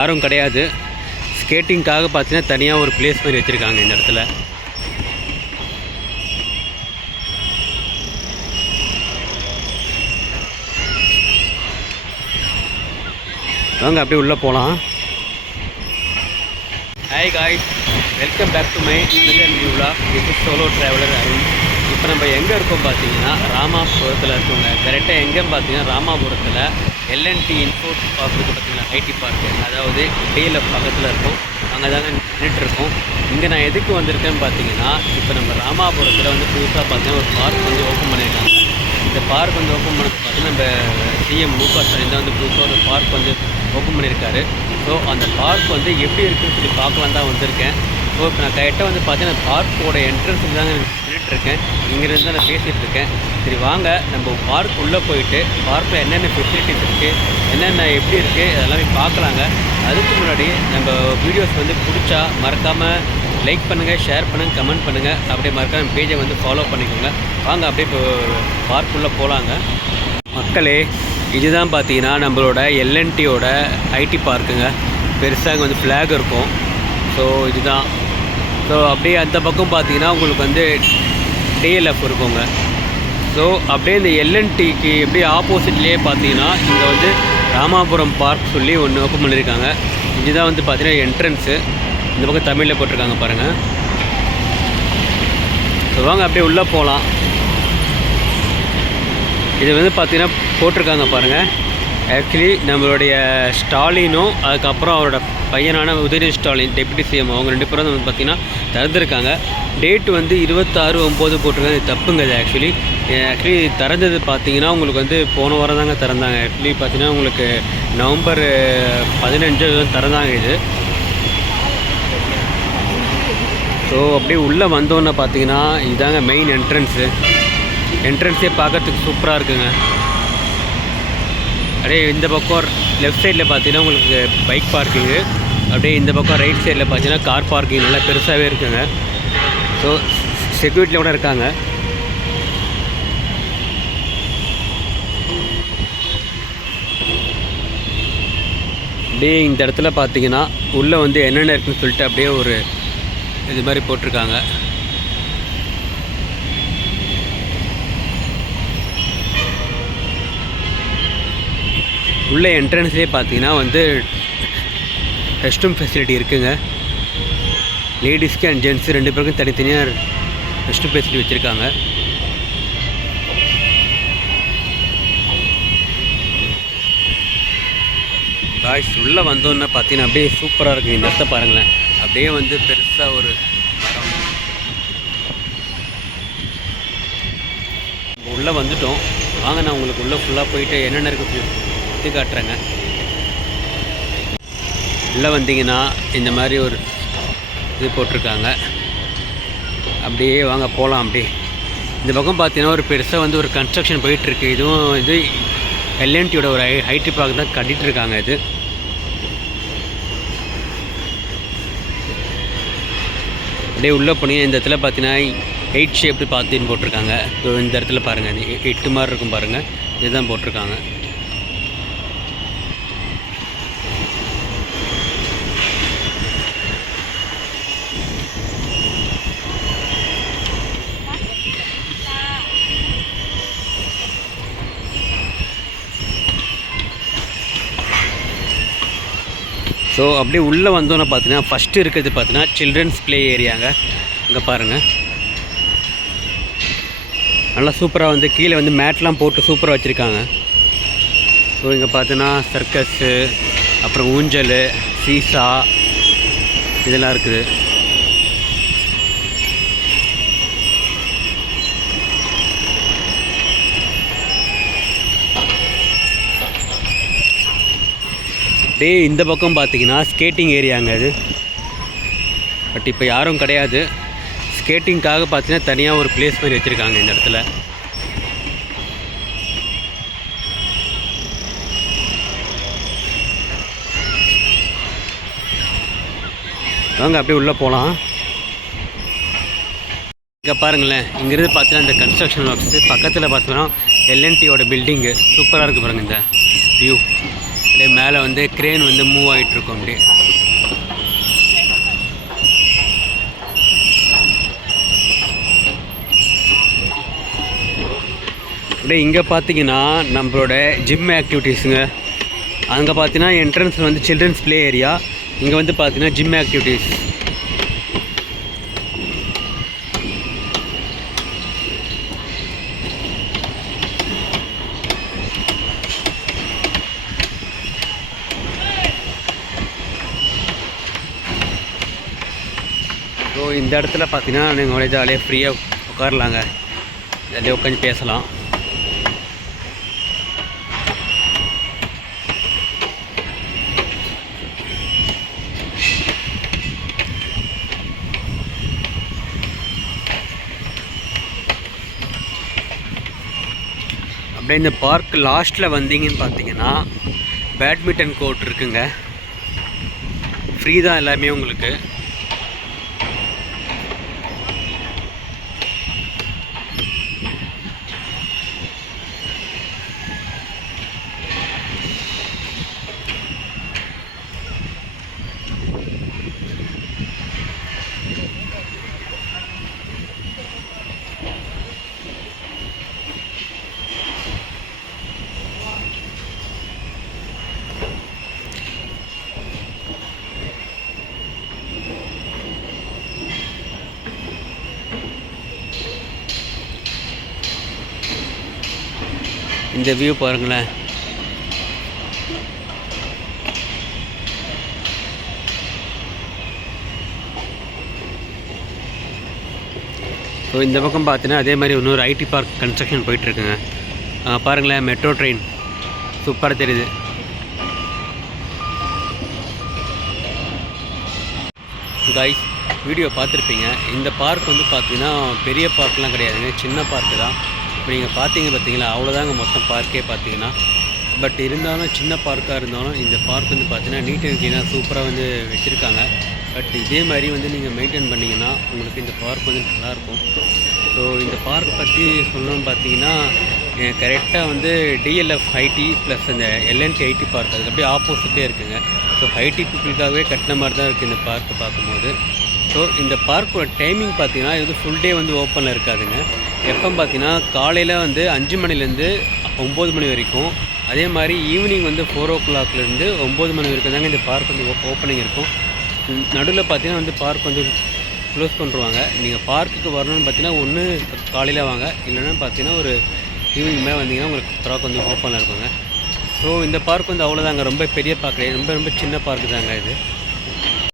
யாரும் கிடையாது. ஸ்கேட்டிங்க்காக பார்த்தீங்கன்னா தனியாக ஒரு பிளேஸ் மாதிரி வச்சுருக்காங்க இந்த இடத்துல. வாங்க அப்படியே உள்ளே போகலாம் hi guys welcome back to my நியூலா இது சோலோ ட்ராவலர் அருண் இப்போ நம்ம எங்கே இருக்கோம் பார்த்தீங்கன்னா ராமாபுரத்தில் இருக்கோங்க. கரெக்டாக எங்கேன்னு பார்த்தீங்கன்னா ராமாபுரத்தில் எல்என்டி இன்ஃபோர்ட் பார்க் இருக்குது ஐடி பார்க்கு அதாவது டேயில் பக்கத்தில் இருக்கும். அங்கே தாங்க நின்றுட்டு இருக்கோம் இங்கே நான் எதுக்கு வந்திருக்கேன்னு பார்த்தீங்கன்னா இப்போ நம்ம ராமாபுரத்தில் வந்து புதுசாக பார்த்தீங்கன்னா ஒரு பார்க் வந்து ஓப்பன் பண்ணியிருக்காங்க இந்த பார்க் வந்து ஓப்பன் பண்ணது பார்த்தீங்கன்னா நம்ம சிஎம் மு க ஸ்டாலின் தான் வந்து புதுசாக ஒரு பார்க் வந்து ஓப்பன் பண்ணியிருக்காரு ஸோ அந்த பார்க் வந்து எப்படி இருக்குன்னு சொல்லி பார்க்கலாம் தான் வந்திருக்கேன். ஸோ இப்போ நான் கரெக்டாக வந்து பார்த்தீங்கன்னா பார்க்கோட என்ட்ரன்ஸ் தாங்க நின்றுட்டு இருக்கேன் இங்கேருந்து தான் நான் பேசிகிட்டு இருக்கேன் சரி வாங்க. நம்ம பார்க் உள்ளே போயிட்டு பார்க்கில் என்னென்ன ஃபெசிலிட்டிஸ் இருக்குது என்னென்ன எப்படி இருக்குது அதெல்லாம் பார்க்கலாங்க. அதுக்கு முன்னாடி நம்ம வீடியோஸ் வந்து பிடிச்சா மறக்காமல் லைக் பண்ணுங்கள் ஷேர் பண்ணுங்கள் கமெண்ட் பண்ணுங்கள் அப்படியே மறக்காம பேஜை வந்து ஃபாலோ பண்ணிக்கோங்க. வாங்க அப்படியே இப்போ பார்க்குள்ளே போகலாங்க மக்களே இதுதான் பார்த்தீங்கன்னா நம்மளோட எல்என்டியோட ஐடி பார்க்குங்க பெருசாக வந்து ஃப்ளாக் இருக்கும். ஸோ இதுதான். ஸோ அப்படியே அந்த பக்கம் பார்த்தீங்கன்னா உங்களுக்கு வந்து டிஎல்எஃப் இருக்குங்க. ஸோ அப்படியே இந்த எல்என்டிக்கு அப்படியே ஆப்போசிட்லேயே பார்த்தீங்கன்னா இங்கே வந்து ராமாபுரம் பார்க் சொல்லி ஒன்று ஓப்பன் பண்ணியிருக்காங்க இதுதான் வந்து பார்த்தீங்கன்னா என்ட்ரன்ஸு இந்த பக்கம் தமிழில் போட்டிருக்காங்க பாருங்கள் ஸோ வாங்க அப்படியே உள்ளே போகலாம் இது வந்து பார்த்தீங்கன்னா போட்டிருக்காங்க பாருங்கள் ஆக்சுவலி நம்மளுடைய ஸ்டாலினும் அதுக்கப்புறம் அவரோட பையனான உதயநிதி ஸ்டாலின் டெப்யூட்டி சிஎம் அவங்க ரெண்டு பேரும் வந்து பார்த்திங்கன்னா திறந்துருக்காங்க. டேட் வந்து இருபத்தாறு ஒம்பது போட்டிருக்காங்க. இது தப்புங்க இது ஆக்சுவலி ஆக்சுவலி திறந்தது பார்த்தீங்கன்னா உங்களுக்கு வந்து போன வாரம் தாங்க திறந்தாங்க. ஆக்சுவலி பார்த்தீங்கன்னா உங்களுக்கு நவம்பர் பதினஞ்சு திறந்தாங்க இது. ஸோ அப்படியே உள்ளே வந்தோன்னே பார்த்தீங்கன்னா இதாங்க மெயின் என்ட்ரன்ஸு என்ட்ரன்ஸே பார்க்கறதுக்கு சூப்பராக இருக்குங்க. அப்படியே இந்த பக்கம் லெஃப்ட் சைடில் பார்த்தீங்கன்னா உங்களுக்கு பைக் பார்க்கிங்கு அப்படியே இந்த பக்கம் ரைட் சைடில் பார்த்தீங்கன்னா கார் பார்க்கிங் நல்லா பெருசாகவே இருக்குங்க. ஸோ செக்யூரிட்டியில் கூட இருக்காங்க. அப்படியே இந்த இடத்துல பார்த்தீங்கன்னா உள்ளே வந்து என்னென்ன இருக்குன்னு சொல்லிட்டு அப்படியே ஒரு இது மாதிரி போட்டிருக்காங்க. உள்ளே என்ட்ரன்ஸ்லேயே பார்த்தீங்கன்னா வந்து ரெஸ்ட் ரூம் ஃபெசிலிட்டி இருக்குங்க லேடிஸ்க்கு அண்ட் ஜென்ஸு ரெண்டு பேருக்கும் தனித்தனியாக ரெஸ்ட் ரூம் ஃபெசிலிட்டி வச்சுருக்காங்க. காய்ஸ் உள்ளே வந்தோன்னே பார்த்தீங்கன்னா அப்படியே சூப்பராக இருக்குது இந்த இடத்த பாருங்களேன். அப்படியே வந்து பெருசாக ஒரு மரம். உள்ளே வந்துட்டோம். வாங்க நான் உங்களுக்கு உள்ளே ஃபுல்லாக போயிட்டு என்னென்ன இருக்கு எடுத்து காட்டுறேங்க உள்ளே வந்தீங்கன்னா இந்த மாதிரி ஒரு இது போட்டிருக்காங்க. அப்படியே வாங்க போகலாம் அப்படியே. இந்த பக்கம் பார்த்தீங்கன்னா ஒரு பெருசாக வந்து ஒரு கன்ஸ்ட்ரக்ஷன் போயிட்டுருக்கு. இதுவும் இது எல்என்டியோட ஒரு ஐ ஐடி பார்க் தான் கட்டிகிட்டு இருக்காங்க இது. அப்படியே உள்ளே போனீங்க இந்த இடத்துல பார்த்தீங்கன்னா எயிட் ஷேப்டு பார்த்துன்னு போட்டிருக்காங்க. இந்த இடத்துல பாருங்கள் எட்டு மாதிரி இருக்கும் பாருங்கள் இதுதான் போட்டிருக்காங்க. ஸோ அப்படியே உள்ளே வந்தோன்னே பார்த்தீங்கன்னா ஃபஸ்ட்டு இருக்கிறது பார்த்தீங்கன்னா சில்ட்ரன்ஸ் ப்ளே ஏரியாங்க இங்கே பாருங்கள் நல்லா சூப்பராக வந்து கீழே வந்து மேட்லாம் போட்டு சூப்பராக வச்சுருக்காங்க. ஸோ இங்கே பார்த்தீங்கன்னா சர்க்கஸ்ஸு அப்புறம் ஊஞ்சல் சீசா இதெல்லாம் இருக்குது. அப்படியே இந்த பக்கம் பார்த்தீங்கன்னா ஸ்கேட்டிங் ஏரியாங்க அது. பட் இப்போ யாரும் கிடையாது. ஸ்கேட்டிங்காக பார்த்தீங்கன்னா தனியாக ஒரு பிளேஸ் மாதிரி வச்சுருக்காங்க இந்த இடத்துல. வாங்க அப்படியே உள்ளே போகலாம் இங்கே பாருங்களேன். இங்கேருந்து பார்த்தீங்கன்னா இந்த கன்ஸ்ட்ரக்ஷன் ஒர்க்ஸு பக்கத்தில் பார்த்தீங்கன்னா எல்என்டியோட பில்டிங்கு சூப்பராக இருக்குது பாருங்கள் இந்த வியூ அப்படியே மேலே வந்து க்ரேன் வந்து மூவ் ஆகிட்டு இருக்கும் அப்படியே. அப்படியே இங்கே பார்த்தீங்கன்னா நம்மளோட ஜிம் ஆக்டிவிட்டீஸுங்க அங்கே பார்த்தீங்கன்னா என்ட்ரன்ஸ் வந்து சில்ட்ரன்ஸ் ப்ளே ஏரியா இங்கே வந்து பார்த்தீங்கன்னா ஜிம் ஆக்டிவிட்டீஸ் ஸோ இந்த இடத்துல பார்த்தீங்கன்னா நீங்கள் ஜாலியாக ஃப்ரீயாக உட்காரலாங்க. ஜாலியாக உட்காந்து பேசலாம். அப்படியே இந்த பார்க் லாஸ்ட்டில் வந்தீங்கன்னு பார்த்தீங்கன்னா பேட்மிண்டன் கோர்ட் இருக்குங்க. ஃப்ரீ தான் எல்லாமே உங்களுக்கு. இந்த வியூ பாருங்களேன். ஸோ இந்த பக்கம் பார்த்தீங்கன்னா அதே மாதிரி இன்னொரு ஐடி பார்க் கன்ஸ்ட்ரக்ஷன் போயிட்டுருக்குங்க. பாருங்களேன் மெட்ரோ ட்ரெயின் சூப்பராக தெரியுது. கைஸ் வீடியோ பார்த்துருப்பீங்க. இந்த பார்க் வந்து பார்த்தீங்கன்னா பெரிய பார்க்லாம் கிடையாதுங்க. சின்ன பார்க்கு தான். இப்போ நீங்கள் பார்த்தீங்க பார்த்தீங்களா அவ்வளோதாங்க மொத்தம் பார்க்கே பார்த்தீங்கன்னா. பட் இருந்தாலும் சின்ன பார்க்காக இருந்தாலும் இந்த பார்க் வந்து பார்த்தீங்கன்னா நீட் அண்ட் க்ளீனாக சூப்பராக வந்து வச்சுருக்காங்க. பட் இதே மாதிரி வந்து நீங்கள் மெயின்டைன் பண்ணிங்கன்னா உங்களுக்கு இந்த பார்க் வந்து நல்லாயிருக்கும். ஸோ இந்த பார்க் பற்றி சொல்லணும்னு பார்த்தீங்கன்னா கரெக்டாக வந்து டிஎல்எஃப் ஐடி ப்ளஸ் அந்த L N T IT park அதுக்கு அப்படியே ஆப்போசிட்டே இருக்குங்க. ஸோ ஐடி பீப்புளுக்காகவே கட்டின மாதிரி தான் இருக்குது இந்த பார்க்கை பார்க்கும்போது. ஸோ இந்த பார்க்கோட டைமிங் பார்த்தீங்கன்னா இது ஃபுல் டே வந்து ஓப்பனில் இருக்காதுங்க. எப்போ பார்த்தீங்கன்னா காலையில் வந்து அஞ்சு மணிலேருந்து ஒம்பது மணி வரைக்கும் அதே மாதிரி ஈவினிங் வந்து ஃபோர் ஓ கிளாக்லேருந்து ஒம்பது மணி வரைக்கும் தாங்க இந்த பார்க் வந்து ஓப்பனிங் இருக்கும். நடுவில் பார்த்தீங்கன்னா வந்து பார்க் வந்து க்ளோஸ் பண்ணுருவாங்க. நீங்கள் பார்க்குக்கு வரணும்னு பார்த்தீங்கன்னா ஒன்று காலையில் வாங்க. இல்லைன்னா பார்த்தீங்கன்னா ஒரு ஈவினிங் மேலே வந்தீங்கன்னா உங்களுக்கு ப்ராக் வந்து ஓப்பனில் இருக்குங்க. ஸோ இந்த பார்க் வந்து அவ்வளோதாங்க ரொம்ப பெரிய பார்க் ரொம்ப ரொம்ப சின்ன பார்க்கு தாங்க இது.